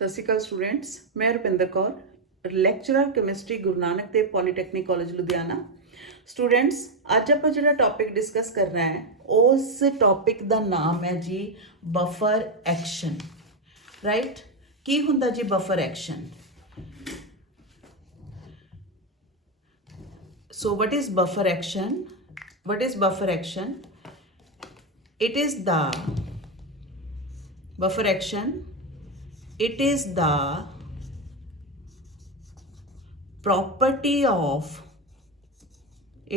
ਸਤਿ ਸ਼੍ਰੀ ਅਕਾਲ ਸਟੂਡੈਂਟਸ, ਮੈਂ Rupinder Kaur, lecturer chemistry Guru Nanak Dev polytechnic college Ludhiana. Students, ਅੱਜ ਆਪਾਂ ਜਿਹੜਾ ਟੌਪਿਕ ਡਿਸਕਸ ਕਰਨਾ ਹੈ ਉਸ ਟੌਪਿਕ ਦਾ ਨਾਮ ਹੈ ਜੀ ਬਫਰ ਐਕਸ਼ਨ। ਰਾਈਟ, ਕੀ ਹੁੰਦਾ ਜੀ buffer action? So what is buffer action? What is buffer action? It is the buffer action. It is the property of.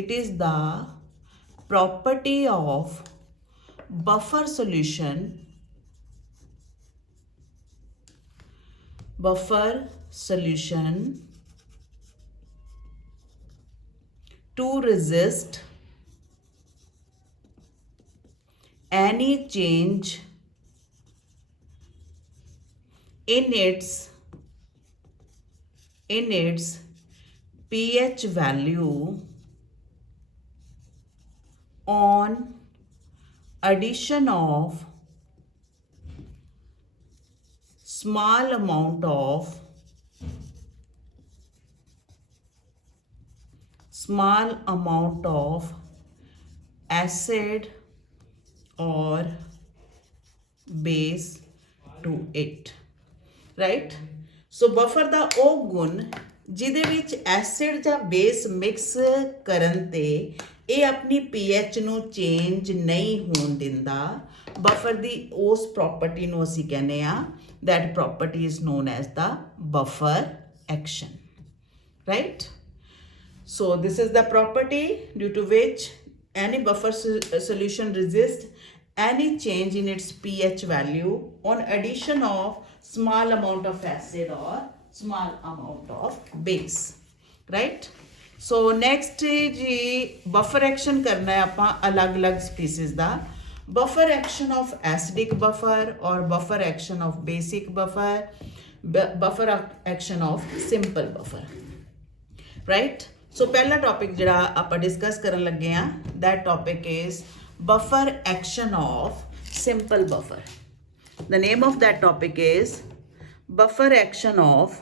It is the property of buffer solution. Buffer solution to resist any change in its pH value on addition of small amount of acid or base to it. Right? So buffer ਦਾ ਉਹ ਗੁਣ ਜਿਹਦੇ ਵਿੱਚ acid ਜਾਂ base mix ਕਰਨ ਤੇ ਇਹ ਆਪਣੀ pH ਨੂੰ ਚੇਂਜ ਨਹੀਂ ਹੋਣ ਦਿੰਦਾ। ਬਫਰ ਦੀ ਉਸ ਪ੍ਰੋਪਰਟੀ ਨੂੰ ਅਸੀਂ ਕਹਿੰਦੇ ਆ that property is known as the buffer action. Right? So this is the property due to which any buffer solution resists any change in its pH value on addition of small amount of acid or small amount of base. Right? So next ji buffer action करना है ਆਪਾਂ अलग-अलग species the. buffer action of acidic buffer or buffer action of basic buffer, buffer action of simple buffer. Right? So पहला topic ਜਿਹੜਾ ਆਪਾਂ discuss ਕਰਨ ਲੱਗੇ ਆ that topic is buffer action of simple buffer. The name of that topic is buffer action of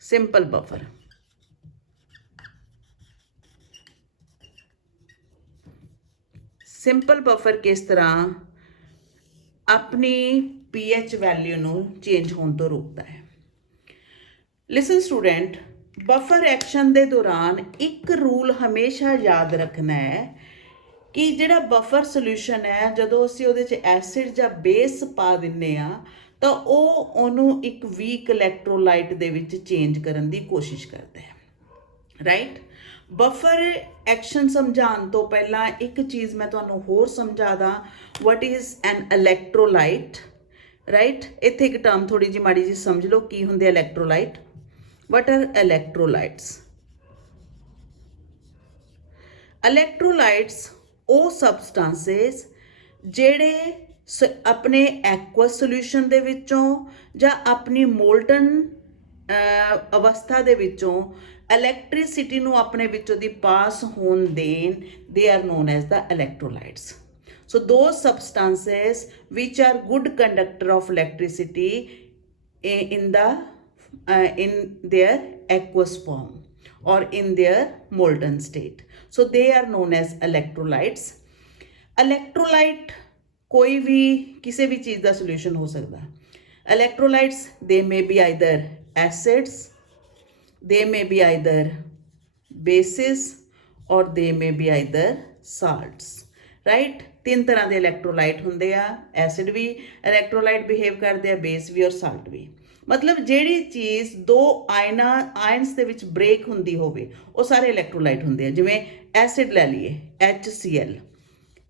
simple buffer. Simple buffer ਕਿਸ ਤਰ੍ਹਾਂ ਆਪਣੀ pH value ਨੂੰ ਚੇਂਜ ਹੋਣ ਤੋਂ ਰੋਕਦਾ ਹੈ। ਲਿਸਨ ਸਟੂਡੈਂਟ, ਬਫਰ ਐਕਸ਼ਨ ਦੇ ਦੌਰਾਨ ਇੱਕ ਰੂਲ ਹਮੇਸ਼ਾ ਯਾਦ ਰੱਖਣਾ ਹੈ ਕਿ ਜਿਹੜਾ ਬਫਰ ਸੋਲੂਸ਼ਨ ਹੈ ਜਦੋਂ ਅਸੀਂ ਉਹਦੇ 'ਚ ਐਸਿਡ ਜਾਂ ਬੇਸ ਪਾ ਦਿੰਦੇ ਆ ਤਾਂ ਉਹ ਉਹਨੂੰ ਇੱਕ ਵੀਕ ਇਲੈਕਟ੍ਰੋਲਾਈਟ ਦੇ ਵਿੱਚ ਚੇਂਜ ਕਰਨ ਦੀ ਕੋਸ਼ਿਸ਼ ਕਰਦਾ ਹੈ। ਰਾਈਟ? ਬਫਰ ਐਕਸ਼ਨ ਸਮਝਾਉਣ ਤੋਂ ਪਹਿਲਾਂ ਇੱਕ ਚੀਜ਼ ਮੈਂ ਤੁਹਾਨੂੰ ਹੋਰ ਸਮਝਾ ਦਾਂ, what is an electrolyte. Right? ਇੱਥੇ ਇੱਕ ਟਰਮ ਥੋੜੀ ਜਿਹੀ ਮਾੜੀ ਜਿਹੀ ਸਮਝ ਲਓ ਕੀ ਹੁੰਦੇ electrolyte. What are electrolytes? Electrolytes ਉਹ ਸਬਸਟੈਂਸਸ ਜਿਹੜੇ ਆਪਣੇ ਐਕੁਅਸ ਸੋਲਿਊਸ਼ਨ ਦੇ ਵਿੱਚੋਂ ਜਾਂ ਆਪਣੀ ਮੋਲਟਨ ਅਵਸਥਾ ਦੇ ਵਿੱਚੋਂ ਇਲੈਕਟ੍ਰਿਸਿਟੀ ਨੂੰ ਆਪਣੇ ਵਿੱਚੋਂ ਦੀ ਪਾਸ ਹੋਣ ਦੇਣ, they are known as the electrolytes. So those substances which are good conductor of electricity in their aqueous form or in their molten state. So they are known as electrolytes. Electrolyte ਕੋਈ ਵੀ ਕਿਸੇ ਵੀ ਚੀਜ਼ ਦਾ solution ਹੋ ਸਕਦਾ। Electrolytes, they may be either acids, they may be either bases or they may be either salts. Right? ਤਿੰਨ ਤਰ੍ਹਾਂ ਦੇ electrolyte ਹੁੰਦੇ ਆ। ਐਸਿਡ ਵੀ ਇਲੈਕਟ੍ਰੋਲਾਈਟ ਬਿਹੇਵ ਕਰਦੇ ਆ, ਬੇਸ ਵੀ ਔਰ ਸਾਲਟ ਵੀ। ਮਤਲਬ ਜਿਹੜੀ ਚੀਜ਼ ਦੋ ਆਇਨਸ ਦੇ ਵਿੱਚ ਬ੍ਰੇਕ ਹੁੰਦੀ ਹੋਵੇ ਉਹ ਸਾਰੇ ਇਲੈਕਟ੍ਰੋਲਾਈਟ ਹੁੰਦੇ ਆ। ਜਿਵੇਂ ਐਸਿਡ ਲੈ ਲਈਏ HCl,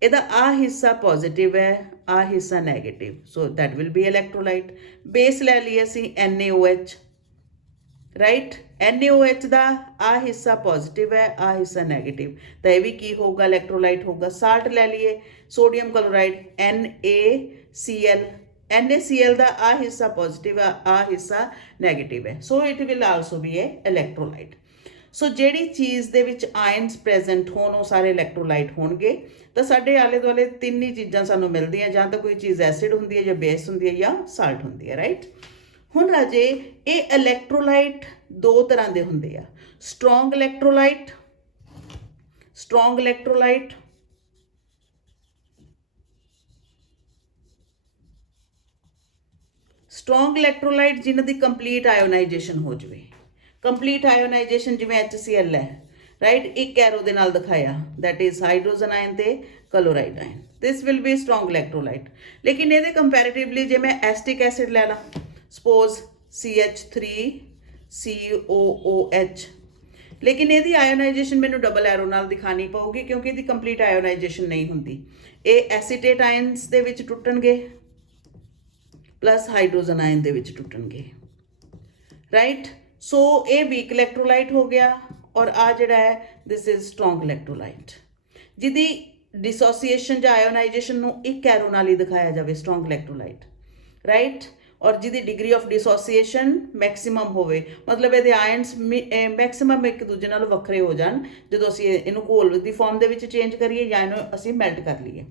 ਇਹਦਾ ਆ ਹਿੱਸਾ ਪੋਜ਼ਿਟਿਵ ਹੈ, ਆ ਹਿੱਸਾ negative, so that will be electrolyte. Base ਲੈ ਲਈਏ ਅਸੀਂ NaOH, ਰਾਈਟ? NaOH ਦਾ ਆ ਹਿੱਸਾ ਪੋਜ਼ਿਟਿਵ ਹੈ, ਆ ਹਿੱਸਾ ਨੈਗੇਟਿਵ, ਤਾਂ ਇਹ ਵੀ ਕੀ ਹੋਊਗਾ? ਇਲੈਕਟ੍ਰੋਲਾਈਟ ਹੋਊਗਾ। ਸਾਲਟ ਲੈ ਲਈਏ ਸੋਡੀਅਮ ਕਲੋਰਾਈਡ NaCl, NaCl ਦਾ ਆ ਹਿੱਸਾ ਪੋਜ਼ਿਟਿਵ ਹੈ, ਆ ਹਿੱਸਾ ਨੈਗੇਟਿਵ ਹੈ, so it will also be a electrolyte. So ਜਿਹੜੀ ਚੀਜ਼ ਦੇ ਵਿੱਚ ਆਇਨਸ ਪ੍ਰੈਜ਼ੈਂਟ ਹੋਣ ਉਹ ਸਾਰੇ ਇਲੈਕਟ੍ਰੋਲਾਈਟ ਹੋਣਗੇ। ਤਾਂ ਸਾਡੇ ਆਲੇ ਦੁਆਲੇ ਤਿੰਨ ਹੀ ਚੀਜ਼ਾਂ ਸਾਨੂੰ ਮਿਲਦੀਆਂ, ਜਾਂ ਤਾਂ ਕੋਈ ਚੀਜ਼ ਐਸਿਡ ਹੁੰਦੀ ਹੈ, ਜਾਂ ਬੇਸ ਹੁੰਦੀ ਹੈ, ਜਾਂ ਸਾਲਟ ਹੁੰਦੀ ਹੈ, ਰਾਈਟ। ਹੁਣ ਰਾਜੇ ਇਹ ਇਲੈਕਟ੍ਰੋਲਾਈਟ ਦੋ ਤਰ੍ਹਾਂ ਦੇ ਹੁੰਦੇ ਆ, strong electrolyte, strong electrolyte strong electrolyte ਜਿਨ੍ਹਾਂ ਦੀ ਕੰਪਲੀਟ ਆਇਓਨਾਈਜੇਸ਼ਨ ਹੋ ਜਾਵੇ। ਕੰਪਲੀਟ ਆਇਓਨਾਈਜੇਸ਼ਨ ਜਿਵੇਂ HCl ਹੈ, ਰਾਈਟ, ਇੱਕ ਐਰੋ ਦੇ ਨਾਲ ਦਿਖਾਇਆ, ਦੈਟ ਇਜ਼ ਹਾਈਡਰੋਜਨ ਆਇਨ ਤੇ chloride ion. This will be strong electrolyte. ਲੇਕਿਨ ਇਹਦੇ ਕੰਪੈरेटिवली ਜੇ ਮੈਂ ਐਸਟਿਕ ਐਸਿਡ ਲੈ ਲਾਂ, ਸਪੋਜ਼ CH3COOH, ਲੇਕਿਨ ਇਹਦੀ ਆਇਓਨਾਈਜੇਸ਼ਨ ਮੈਨੂੰ ਡਬਲ ਐਰੋ ਨਾਲ ਦਿਖਾਣੀ ਪਊਗੀ ਕਿਉਂਕਿ ਇਹਦੀ ਕੰਪਲੀਟ ਆਇਓਨਾਈਜੇਸ਼ਨ ਨਹੀਂ ਹੁੰਦੀ। ਇਹ ਐਸੀਟੇਟ ਆਇਨਸ ਦੇ ਵਿੱਚ ਟੁੱਟਣਗੇ ਪਲੱਸ ਹਾਈਡਰੋਜਨ ਆਇਨ ਦੇ ਵਿੱਚ ਟੁੱਟਣਗੇ, ਰਾਈਟ। ਸੋ ਇਹ ਵੀਕ ਇਲੈਕਟ੍ਰੋਲਾਈਟ ਹੋ ਗਿਆ, ਔਰ ਆ ਜਿਹੜਾ ਹੈ ਦਿਸ ਇਜ਼ ਸਟਰੋਂਗ ਇਲੈਕਟ੍ਰੋਲਾਈਟ, ਜਿਹਦੀ डिसोसीएशन ਜਾਂ ਆਇਓਨਾਈਜੇਸ਼ਨ ਨੂੰ ਇੱਕ ਐਰੋ ਨਾਲ ਹੀ ਦਿਖਾਇਆ ਜਾਵੇ, ਸਟਰੋਂਗ ਇਲੈਕਟ੍ਰੋਲਾਈਟ, ਰਾਈਟ। ਔਰ ਜਿਹਦੀ ਡਿਗਰੀ ਆਫ डिसोसीएशन ਮੈਕਸਿਮਮ ਹੋਵੇ, ਮਤਲਬ ਇਹਦੇ ਆਇਨਸ ਮੈਕਸਿਮਮ ਇੱਕ ਦੂਜੇ ਨਾਲ ਵੱਖਰੇ ਹੋ ਜਾਣ ਜਦੋਂ ਅਸੀਂ ਇਹਨੂੰ ਘੋਲ ਦੀ ਫਾਰਮ ਦੇ ਵਿੱਚ ਚੇਂਜ ਕਰੀਏ ਜਾਂ ਇਹਨੂੰ ਅਸੀਂ ਮੈਲਟ ਕਰ ਲਈਏ।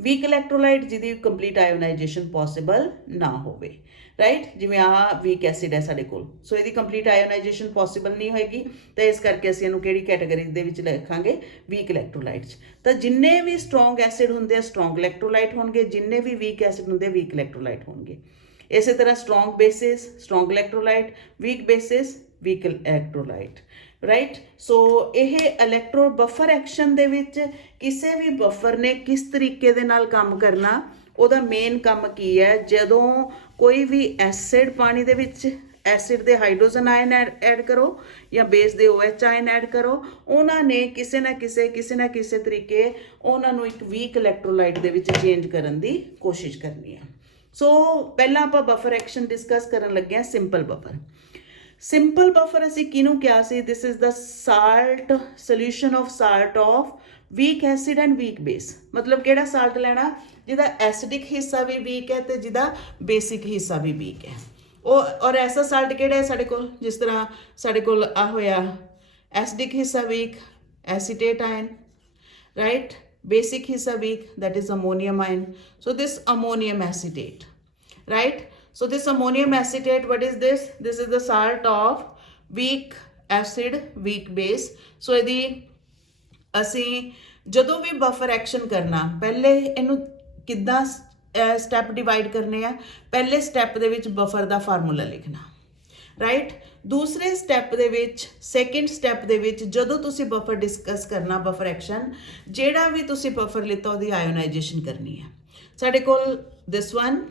ਵੀਕ ਇਲੈਕਟ੍ਰੋਲਾਈਟ ਜਿਹਦੀ ਕੰਪਲੀਟ ਆਇਓਨਾਈਜੇਸ਼ਨ ਪੋਸੀਬਲ ਨਾ ਹੋਵੇ, ਰਾਈਟ। ਜਿਵੇਂ ਆਹ ਵੀਕ ਐਸਿਡ ਹੈ ਸਾਡੇ ਕੋਲ, ਸੋ ਇਹਦੀ ਕੰਪਲੀਟ ਆਇਓਨਾਈਜੇਸ਼ਨ ਪੋਸੀਬਲ ਨਹੀਂ ਹੋਏਗੀ, ਤਾਂ ਇਸ ਕਰਕੇ ਅਸੀਂ ਇਹਨੂੰ ਕਿਹੜੀ ਕੈਟਾਗਰੀ ਦੇ ਵਿੱਚ ਲਿਖਾਂਗੇ, ਵੀਕ ਇਲੈਕਟ੍ਰੋਲਾਈਟਸ। ਤਾਂ ਜਿੰਨੇ ਵੀ ਸਟਰੋਂਗ ਐਸਿਡ ਹੁੰਦੇ ਆ ਸਟਰੋਂਗ ਇਲੈਕਟ੍ਰੋਲਾਈਟ ਹੋਣਗੇ, ਜਿੰਨੇ ਵੀ ਵੀਕ ਐਸਿਡ ਹੁੰਦੇ ਵੀਕ ਇਲੈਕਟ੍ਰੋਲਾਈਟ ਹੋਣਗੇ। ਇਸੇ ਤਰ੍ਹਾਂ strong bases strong electrolyte, weak bases weak electrolyte, right. So ਇਹ ਇਲੈਕਟ੍ਰੋ ਬਫਰ ਐਕਸ਼ਨ ਦੇ ਵਿੱਚ ਕਿਸੇ ਵੀ ਬਫਰ ਨੇ ਕਿਸ ਤਰੀਕੇ ਦੇ ਨਾਲ ਕੰਮ ਕਰਨਾ, ਉਹਦਾ ਮੇਨ ਕੰਮ ਕੀ ਹੈ, ਜਦੋਂ ਕੋਈ ਵੀ ਐਸਿਡ ਪਾਣੀ ਦੇ ਵਿੱਚ ਐਸਿਡ ਦੇ ਹਾਈਡਰੋਜਨ ਆਇਨ ਐਡ ਕਰੋ ਜਾਂ ਬੇਸ ਦੇ OH ਆਇਨ ਐਡ ਕਰੋ, ਉਹਨਾਂ ਨੇ ਕਿਸੇ ਨਾ ਕਿਸੇ ਤਰੀਕੇ ਉਹਨਾਂ ਨੂੰ ਇੱਕ ਵੀਕ ਇਲੈਕਟ੍ਰੋਲਾਈਟ ਦੇ ਵਿੱਚ ਚੇਂਜ ਕਰਨ ਦੀ ਕੋਸ਼ਿਸ਼ ਕਰਨੀ ਹੈ। ਸੋ ਪਹਿਲਾਂ ਆਪਾਂ ਬਫਰ ਐਕਸ਼ਨ ਡਿਸਕਸ ਕਰਨ ਲੱਗੇ ਹਾਂ, ਸਿੰਪਲ ਬਫਰ। ਸਿੰਪਲ ਬਫਰ ਅਸੀਂ ਕਿਹਨੂੰ ਕਿਹਾ ਸੀ, this is the salt solution of salt of weak acid and weak base. ਮਤਲਬ ਕਿਹੜਾ ਸਾਲਟ ਲੈਣਾ, ਜਿਹਦਾ ਐਸਿਡਿਕ ਹਿੱਸਾ ਵੀ ਵੀਕ ਹੈ ਤੇ ਜਿਹਦਾ ਬੇਸਿਕ ਹਿੱਸਾ ਵੀ ਵੀਕ ਹੈ। ਉਹ ਔਰ ਐਸਾ ਸਾਲਟ ਕਿਹੜਾ ਹੈ ਸਾਡੇ ਕੋਲ, ਜਿਸ ਤਰ੍ਹਾਂ ਸਾਡੇ ਕੋਲ ਆ ਹੋਇਆ ਐਸਿਡਿਕ ਹਿੱਸਾ weak acetate ion, right, basic ਹਿੱਸਾ weak, that is ammonium ion. So this ammonium acetate, right? So this ammonium acetate, what is this? This is the salt of weak acid, weak base. So ਇਹਦੀ ਅਸੀਂ ਜਦੋਂ ਵੀ buffer action ਕਰਨਾ, ਪਹਿਲੇ ਇਹਨੂੰ ਕਿੱਦਾਂ step divide ਕਰਨੇ ਆ, ਪਹਿਲੇ ਸਟੈਪ ਦੇ ਵਿੱਚ ਬਫਰ ਦਾ ਫਾਰਮੂਲਾ ਲਿਖਣਾ, ਰਾਈਟ। ਦੂਸਰੇ ਸਟੈਪ ਦੇ ਵਿੱਚ, ਸੈਕਿੰਡ ਸਟੈਪ ਦੇ ਵਿੱਚ ਜਦੋਂ ਤੁਸੀਂ ਬਫਰ ਡਿਸਕਸ ਕਰਨਾ, ਬਫਰ ਐਕਸ਼ਨ, ਜਿਹੜਾ ਵੀ ਤੁਸੀਂ ਬਫਰ ਲਿੱਤਾ ਉਹਦੀ ਆਇਓਨਾਈਜੇਸ਼ਨ ਕਰਨੀ ਹੈ। ਸਾਡੇ ਕੋਲ ਦਿਸ ਵਨ,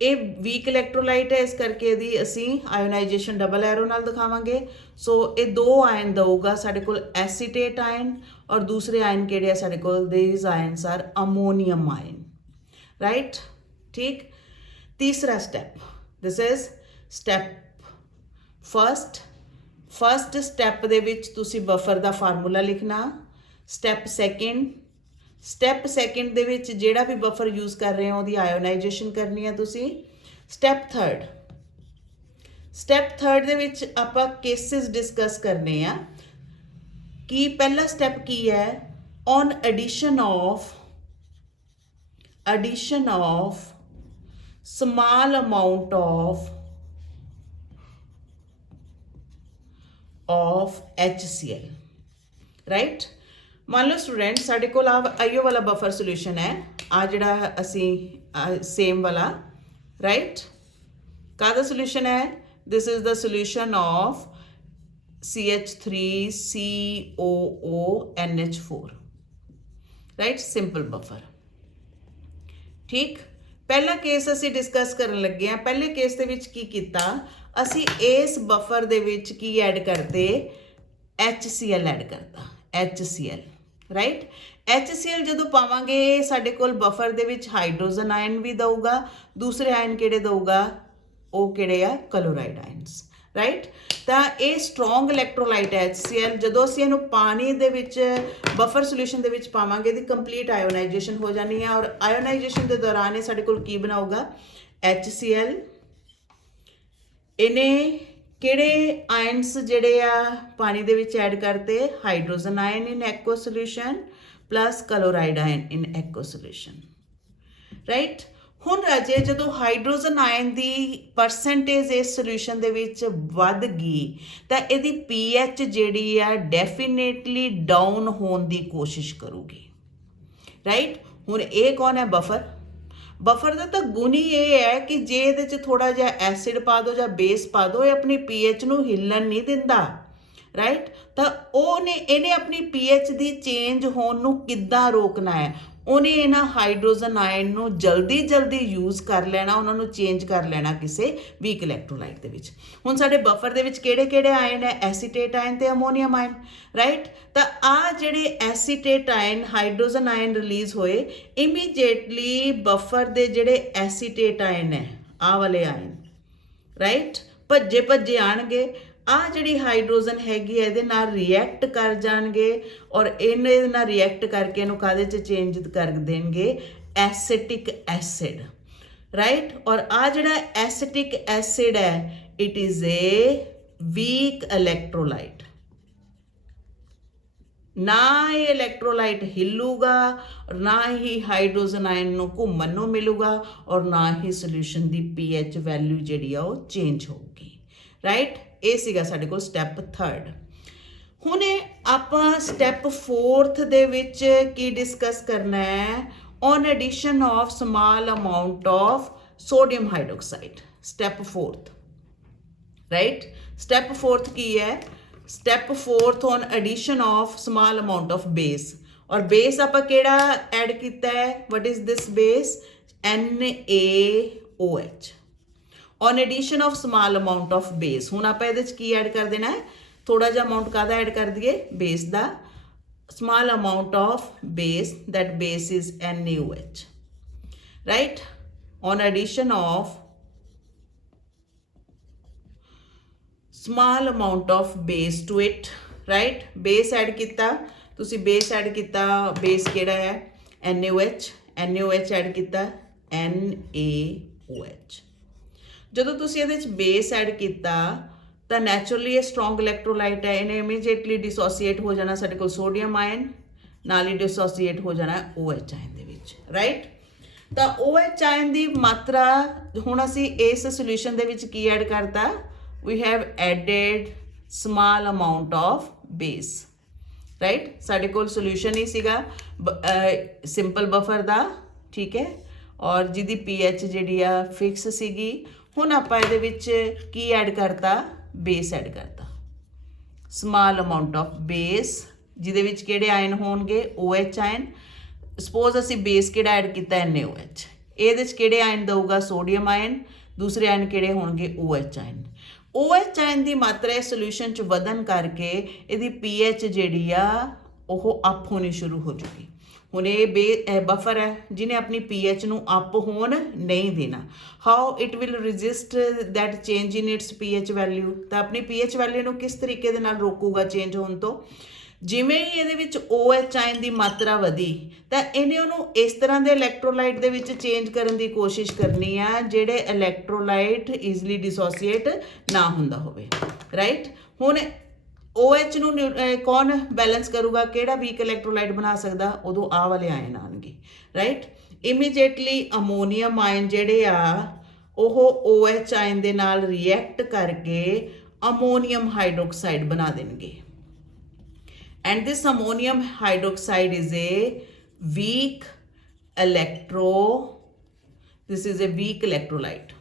ਇਹ ਵੀਕ ਇਲੈਕਟ੍ਰੋਲਾਈਟ ਹੈ, ਇਸ ਕਰਕੇ ਇਹਦੀ ਅਸੀਂ ਆਇਓਨਾਈਜੇਸ਼ਨ ਡਬਲ ਐਰੋ ਨਾਲ ਦਿਖਾਵਾਂਗੇ। ਸੋ ਇਹ ਦੋ ਆਇਨ ਦਊਗਾ ਸਾਡੇ ਕੋਲ, ਐਸੀਟੇਟ ਆਇਨ, ਔਰ ਦੂਸਰੇ ਆਇਨ ਕਿਹੜੇ ਆ ਸਾਡੇ ਕੋਲ, these ions are ammonium ion, right, ਠੀਕ। ਤੀਸਰਾ step, this is step first step ਦੇ ਵਿੱਚ ਤੁਸੀਂ ਬਫਰ ਦਾ ਫਾਰਮੂਲਾ ਲਿਖਣਾ। ਸਟੈਪ ਸੈਕਿੰਡ ਦੇ ਵਿੱਚ ਜਿਹੜਾ ਵੀ ਬਫਰ ਯੂਜ਼ ਕਰ ਰਹੇ ਹੋ ਉਹਦੀ ਆਇਓਨਾਈਜੇਸ਼ਨ ਕਰਨੀ ਹੈ ਤੁਸੀਂ। ਸਟੈਪ ਥਰਡ ਦੇ ਵਿੱਚ ਆਪਾਂ ਕੇਸਿਸ ਡਿਸਕਸ ਕਰਨੇ ਆ ਕਿ ਪਹਿਲਾ ਸਟੈਪ ਕੀ ਹੈ, on addition of small amount of HCl, right? ਮੰਨ ਲਓ ਸਟੂਡੈਂਟ ਸਾਡੇ ਕੋਲ ਆਈਓ ਵਾਲਾ ਬਫਰ ਸੋਲੂਸ਼ਨ ਹੈ, ਆ ਜਿਹੜਾ ਅਸੀਂ ਸੇਮ ਵਾਲਾ, ਰਾਈਟ। ਕਾਹਦਾ ਸੋਲੂਸ਼ਨ ਹੈ, ਦਿਸ is the solution of CH3COONH4, right, simple buffer, ਠੀਕ। ਪਹਿਲਾ ਕੇਸ ਅਸੀਂ ਡਿਸਕਸ ਕਰਨ ਲੱਗੇ ਹਾਂ। ਪਹਿਲੇ ਕੇਸ ਦੇ ਵਿੱਚ ਕੀ ਕੀਤਾ, ਅਸੀਂ ਇਸ ਬਫਰ ਦੇ ਵਿੱਚ ਕੀ ਐਡ ਕਰਦੇ, HCl ਐਡ ਕਰਤਾ, HCl, ਰਾਈਟ। HCl ਜਦੋਂ ਪਾਵਾਂਗੇ ਸਾਡੇ ਕੋਲ ਬਫਰ ਦੇ ਵਿੱਚ ਹਾਈਡਰੋਜਨ ਆਇਨ ਵੀ ਦਊਗਾ, ਦੂਸਰੇ ਆਇਨ ਕਿਹੜੇ ਦਊਗਾ, ਉਹ ਕਿਹੜੇ ਆ, ਕਲੋਰਾਈਡ ਆਇਨਸ, ਰਾਈਟ। ਤਾਂ ਇਹ ਸਟਰੋਂਗ ਇਲੈਕਟ੍ਰੋਲਾਈਟ ਹੈ HCl। ਜਦੋਂ ਅਸੀਂ ਇਹਨੂੰ ਪਾਣੀ ਦੇ ਵਿੱਚ ਬਫਰ ਸੋਲੂਸ਼ਨ ਦੇ ਵਿੱਚ ਪਾਵਾਂਗੇ ਇਹਦੀ ਕੰਪਲੀਟ ਆਇਓਨਾਈਜੇਸ਼ਨ ਹੋ ਜਾਣੀ ਹੈ, ਔਰ ਆਇਓਨਾਈਜੇਸ਼ਨ ਦੇ ਦੌਰਾਨ ਇਹ ਸਾਡੇ ਕੋਲ ਕੀ ਬਣਾਊਗਾ, HCl ਇਹਨੇ ਕਿਹੜੇ ਆਇਨਸ ਜਿਹੜੇ ਆ ਪਾਣੀ ਦੇ ਵਿੱਚ ਐਡ ਕਰਤੇ, hydrogen ion in aqua solution plus chloride ion in aqua solution, right. ਹੁਣ ਰਾਜੇ ਜਦੋਂ ਹਾਈਡਰੋਜਨ ਆਇਨ ਦੀ ਪਰਸੈਂਟੇਜ ਇਸ ਸੋਲੂਸ਼ਨ ਦੇ ਵਿੱਚ ਵੱਧ ਗਈ ਤਾਂ ਇਹਦੀ ਪੀਐਚ ਜਿਹੜੀ ਆ ਡੈਫੀਨੇਟਲੀ ਡਾਊਨ ਹੋਣ ਦੀ ਕੋਸ਼ਿਸ਼ ਕਰੂਗੀ, ਰਾਈਟ। ਹੁਣ ਇਹ ਕੌਣ ਹੈ, ਬਫਰ। ਬਫਰ ਦਾ ਤਾਂ ਗੁਣ ਹੀ ਇਹ ਹੈ ਕਿ ਜੇ ਇਹਦੇ 'ਚ ਥੋੜਾ ਜਿਹਾ ਐਸਿਡ ਪਾ ਦਿਓ ਜਾਂ ਬੇਸ ਪਾ ਦਿਓ, ਇਹ ਆਪਣੀ ਪੀਐਚ ਨੂੰ ਹਿੱਲਣ ਨਹੀਂ ਦਿੰਦਾ, ਰਾਈਟ। ਤਾਂ ਇਹਨੇ ਆਪਣੀ ਪੀਐਚ ਦੀ ਚੇਂਜ ਹੋਣ ਨੂੰ ਕਿੱਦਾਂ ਰੋਕਣਾ ਹੈ, ਉਹਨੇ ਇਹਨਾਂ ਹਾਈਡਰੋਜਨ ਆਇਨ ਨੂੰ ਜਲਦੀ ਯੂਜ਼ ਕਰ ਲੈਣਾ, ਉਹਨਾਂ ਨੂੰ ਚੇਂਜ ਕਰ ਲੈਣਾ ਕਿਸੇ ਵੀਕ ਇਲੈਕਟ੍ਰੋਲਾਈਟ ਦੇ ਵਿੱਚ। ਹੁਣ ਸਾਡੇ ਬਫਰ ਦੇ ਵਿੱਚ ਕਿਹੜੇ ਆਇਨ ਹੈ, ਐਸੀਟੇਟ ਆਇਨ ਤੇ ਅਮੋਨੀਅਮ ਆਇਨ, ਰਾਈਟ। ਤਾਂ ਆ ਜਿਹੜੇ acetate ion hydrogen ion release ਹੋਏ, ਇਮੀਡੀਏਟਲੀ ਬਫਰ ਦੇ ਜਿਹੜੇ ਐਸੀਟੇਟ ਆਇਨ ਹੈ, ਆਹ ਵਾਲੇ ਆਇਨ, ਰਾਈਟ, ਭੱਜੇ ਆਣਗੇ। ਆ ਜਿਹੜੀ ਹਾਈਡਰੋਜਨ ਹੈਗੀ ਹੈ ਇਹਦੇ ਨਾਲ ਰਿਐਕਟ ਕਰ ਜਾਣਗੇ ਔਰ ਇਹਦੇ ਨਾਲ ਰਿਐਕਟ ਕਰਕੇ ਇਹਨੂੰ ਕਾਹਦੇ 'ਚ ਚੇਂਜ ਕਰ ਦੇਣਗੇ, ਐਸਿਟਿਕ ਐਸਿਡ, ਰਾਈਟ। ਔਰ ਆ ਜਿਹੜਾ ਐਸਿਟਿਕ ਐਸਿਡ ਹੈ, it is a weak electrolyte. ਨਾ ਇਹ ਇਲੈਕਟ੍ਰੋਲਾਈਟ ਹਿੱਲੂਗਾ, ਨਾ ਹੀ ਹਾਈਡਰੋਜਨ ਆਇਨ ਨੂੰ ਘੁੰਮਣ ਨੂੰ ਮਿਲੂਗਾ ਔਰ ਨਾ ਹੀ ਸੋਲੂਸ਼ਨ ਦੀ ਪੀਐਚ ਵੈਲਿਊ ਜਿਹੜੀ ਆ ਉਹ ਚੇਂਜ ਹੋਊਗੀ, ਰਾਈਟ। ਇਹ ਸੀਗਾ ਸਾਡੇ ਕੋਲ ਸਟੈਪ 3rd। ਹੁਣ ਆਪਾਂ ਸਟੈਪ 4th ਦੇ ਵਿੱਚ ਕੀ ਡਿਸਕਸ ਕਰਨਾ ਹੈ, on addition of small amount of sodium hydroxide, step 4th, right. Step 4th ਕੀ ਹੈ, step 4th on addition of small amount of base. ਔਰ ਬੇਸ ਆਪਾਂ ਕਿਹੜਾ ਐਡ ਕੀਤਾ ਹੈ, what is this base, NaOH, on addition of small amount of base. ਹੁਣ ਆਪਾਂ ਇਹਦੇ 'ਚ ਕੀ ਐਡ ਕਰ ਦੇਣਾ ਹੈ, ਥੋੜਾ ਜਿਹਾ ਅਮਾਊਂਟ ਕਾਹਦਾ ਐਡ ਕਰ ਦਈਏ, base the, small amount of base, that base is NaOH, right। on addition of small amount of base to it, right। base add ਕੀਤਾ ਤੁਸੀਂ, base add ਕੀਤਾ, base ਕਿਹੜਾ ਹੈ, NaOH add ਕੀਤਾ, NaOH। ਜਦੋਂ ਤੁਸੀਂ ਇਹਦੇ 'ਚ ਬੇਸ ਐਡ ਕੀਤਾ ਤਾਂ ਨੈਚੁਰਲੀ ਇਹ ਸਟਰੋਂਗ ਇਲੈਕਟ੍ਰੋਲਾਈਟ ਹੈ, ਇਹਨੇ ਇਮੀਡੀਏਟਲੀ ਡਿਸੋਸੀਏਟ ਹੋ ਜਾਣਾ ਸਾਡੇ ਕੋਲ ਸੋਡੀਅਮ ਆਇਨ, ਨਾਲ ਹੀ ਡਿਸੋਸੀਏਟ ਹੋ ਜਾਣਾ OH ਆਇਨ ਦੇ ਵਿੱਚ, ਰਾਈਟ। ਤਾਂ OH ਆਇਨ ਦੀ ਮਾਤਰਾ ਹੁਣ ਅਸੀਂ ਇਸ ਸੋਲੂਸ਼ਨ ਦੇ ਵਿੱਚ ਕੀ ਐਡ ਕਰਤਾ, we have added small amount of base, right. ਸਾਡੇ ਕੋਲ ਸੋਲੂਸ਼ਨ ਹੀ ਸੀਗਾ ਸਿੰਪਲ ਬਫਰ ਦਾ, ਠੀਕ ਹੈ, ਔਰ ਜਿਹਦੀ ਪੀਐਚ ਜਿਹੜੀ ਆ ਫਿਕਸ ਸੀਗੀ। ਹੁਣ ਆਪਾਂ ਇਹਦੇ ਵਿੱਚ ਕੀ ਐਡ ਕਰਤਾ, ਬੇਸ ਐਡ ਕਰਤਾ, ਸਮਾਲ ਅਮਾਊਂਟ ਆਫ ਬੇਸ, ਜਿਹਦੇ ਵਿੱਚ ਕਿਹੜੇ ਆਇਨ ਹੋਣਗੇ, OH ਆਇਨ। ਸਪੋਜ਼ ਅਸੀਂ ਬੇਸ ਕਿਹੜਾ ਐਡ ਕੀਤਾ, NaOH, ਇਹਦੇ 'ਚ ਕਿਹੜੇ ਆਇਨ ਦਊਗਾ, ਸੋਡੀਅਮ ਆਇਨ, ਦੂਸਰੇ ਆਇਨ ਕਿਹੜੇ ਹੋਣਗੇ, OH ਆਇਨ। OH ਆਇਨ ਦੀ ਮਾਤਰਾ ਇਸ ਸੋਲੂਸ਼ਨ 'ਚ ਵਧਣ ਕਰਕੇ ਇਹਦੀ ਪੀਐਚ ਜਿਹੜੀ ਆ ਉਹ ਅਪ ਹੋਣੀ ਸ਼ੁਰੂ ਹੋ ਜੂਗੀ। ਹੁਣ ਇਹ ਬਫਰ ਹੈ ਜਿਹਨੇ ਆਪਣੀ ਪੀਐਚ ਨੂੰ ਅਪ ਹੋਣ ਨਹੀਂ ਦੇਣਾ। How it will resist that change in its pH value, ਤਾਂ ਆਪਣੀ ਪੀਐਚ ਵੈਲਿਊ ਨੂੰ ਕਿਸ ਤਰੀਕੇ ਦੇ ਨਾਲ ਰੋਕੂਗਾ ਚੇਂਜ ਹੋਣ ਤੋਂ, ਜਿਵੇਂ ਹੀ ਇਹਦੇ ਵਿੱਚ OH ਆਇਨ ਦੀ ਮਾਤਰਾ ਵਧੀ ਤਾਂ ਇਹਨੇ ਉਹਨੂੰ ਇਸ ਤਰ੍ਹਾਂ ਦੇ ਇਲੈਕਟ੍ਰੋਲਾਈਟ ਦੇ ਵਿੱਚ ਚੇਂਜ ਕਰਨ ਦੀ ਕੋਸ਼ਿਸ਼ ਕਰਨੀ ਆ ਜਿਹੜੇ ਇਲੈਕਟ੍ਰੋਲਾਈਟ ਈਜ਼ਲੀ ਡਿਸੋਸੀਏਟ ਨਾ ਹੁੰਦਾ ਹੋਵੇ, ਰਾਈਟ। ਹੁਣ OH ਨੂੰ ਕੌਣ ਬੈਲੈਂਸ ਕਰੂਗਾ, ਕਿਹੜਾ ਵੀਕ ਇਲੈਕਟ੍ਰੋਲਾਈਟ ਬਣਾ ਸਕਦਾ, ਉਦੋਂ ਆਹ ਵਾਲੇ ਆਇਨ ਆਉਣਗੇ, ਰਾਈਟ। ਇਮੀਡੀਏਟਲੀ ਅਮੋਨੀਅਮ ਆਇਨ ਜਿਹੜੇ ਆ ਉਹ OH ਆਇਨ ਦੇ ਨਾਲ ਰਿਐਕਟ ਕਰਕੇ ਅਮੋਨੀਅਮ ਹਾਈਡਰੋਕਸਾਈਡ ਬਣਾ ਦੇਣਗੇ। And this ammonium hydroxide is a weak electrolyte.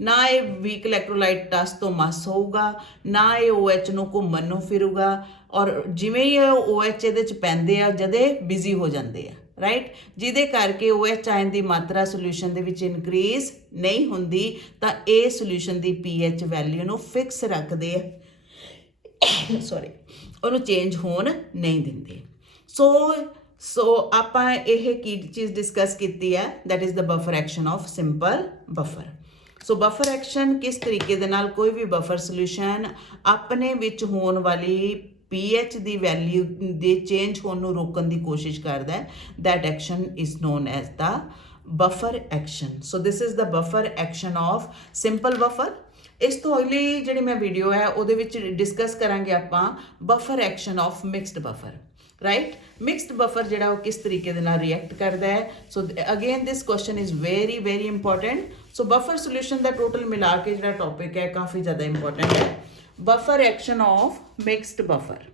ਨਾ ਇਹ ਵੀਕ ਇਲੈਕਟ੍ਰੋਲਾਈਟ ਟਸ ਤੋਂ ਮਸ ਹੋਊਗਾ, ਨਾ ਇਹ OH ਨੂੰ ਘੁੰਮਣ ਨੂੰ ਫਿਰੂਗਾ, ਔਰ ਜਿਵੇਂ ਹੀ ਇਹ OH ਇਹਦੇ 'ਚ ਪੈਂਦੇ ਆ ਜਦੇ ਬਿਜ਼ੀ ਹੋ ਜਾਂਦੇ ਆ, ਰਾਈਟ, ਜਿਹਦੇ ਕਰਕੇ OH ਆਇਨ ਦੀ ਮਾਤਰਾ ਸੋਲੂਸ਼ਨ ਦੇ ਵਿੱਚ ਇਨਕਰੀਜ਼ ਨਹੀਂ ਹੁੰਦੀ, ਤਾਂ ਇਹ ਸੋਲੂਸ਼ਨ ਦੀ ਪੀਐਚ ਵੈਲਿਊ ਨੂੰ ਫਿਕਸ ਰੱਖਦੇ ਆ, ਉਹਨੂੰ ਚੇਂਜ ਹੋਣ ਨਹੀਂ ਦਿੰਦੇ। ਸੋ ਆਪਾਂ ਇਹ ਕੀ ਚੀਜ਼ ਡਿਸਕਸ ਕੀਤੀ ਹੈ, that is the buffer action of simple buffer. So buffer action ਕਿਸ ਤਰੀਕੇ ਦੇ ਨਾਲ ਕੋਈ ਵੀ ਬਫਰ ਸੋਲੂਸ਼ਨ ਆਪਣੇ ਵਿੱਚ ਹੋਣ ਵਾਲੀ ਪੀਐਚ ਦੀ ਵੈਲਿਊ ਦੇ ਚੇਂਜ ਹੋਣ ਨੂੰ ਰੋਕਣ ਦੀ ਕੋਸ਼ਿਸ਼ ਕਰਦਾ ਹੈ, that action is non as the buffer action. So this is the buffer action of simple buffer. ਇਸ ਤੋਂ ਅਗਲੀ ਜਿਹੜੀ ਮੈਂ ਵੀਡੀਓ ਹੈ ਉਹਦੇ ਵਿੱਚ ਡਿਸਕਸ ਕਰਾਂਗੇ ਆਪਾਂ buffer action of mixed buffer, right. Mixed buffer ਜਿਹੜਾ ਉਹ ਕਿਸ ਤਰੀਕੇ ਦੇ ਨਾਲ ਰਿਐਕਟ ਕਰਦਾ ਹੈ। ਸੋ again this question is very very important. So buffer solution the total ਮਿਲਾ ਕੇ ਜਿਹੜਾ ਟੌਪਿਕ ਹੈ ਕਾਫੀ ਜ਼ਿਆਦਾ ਇੰਪੋਰਟੈਂਟ ਹੈ, buffer action of mixed buffer.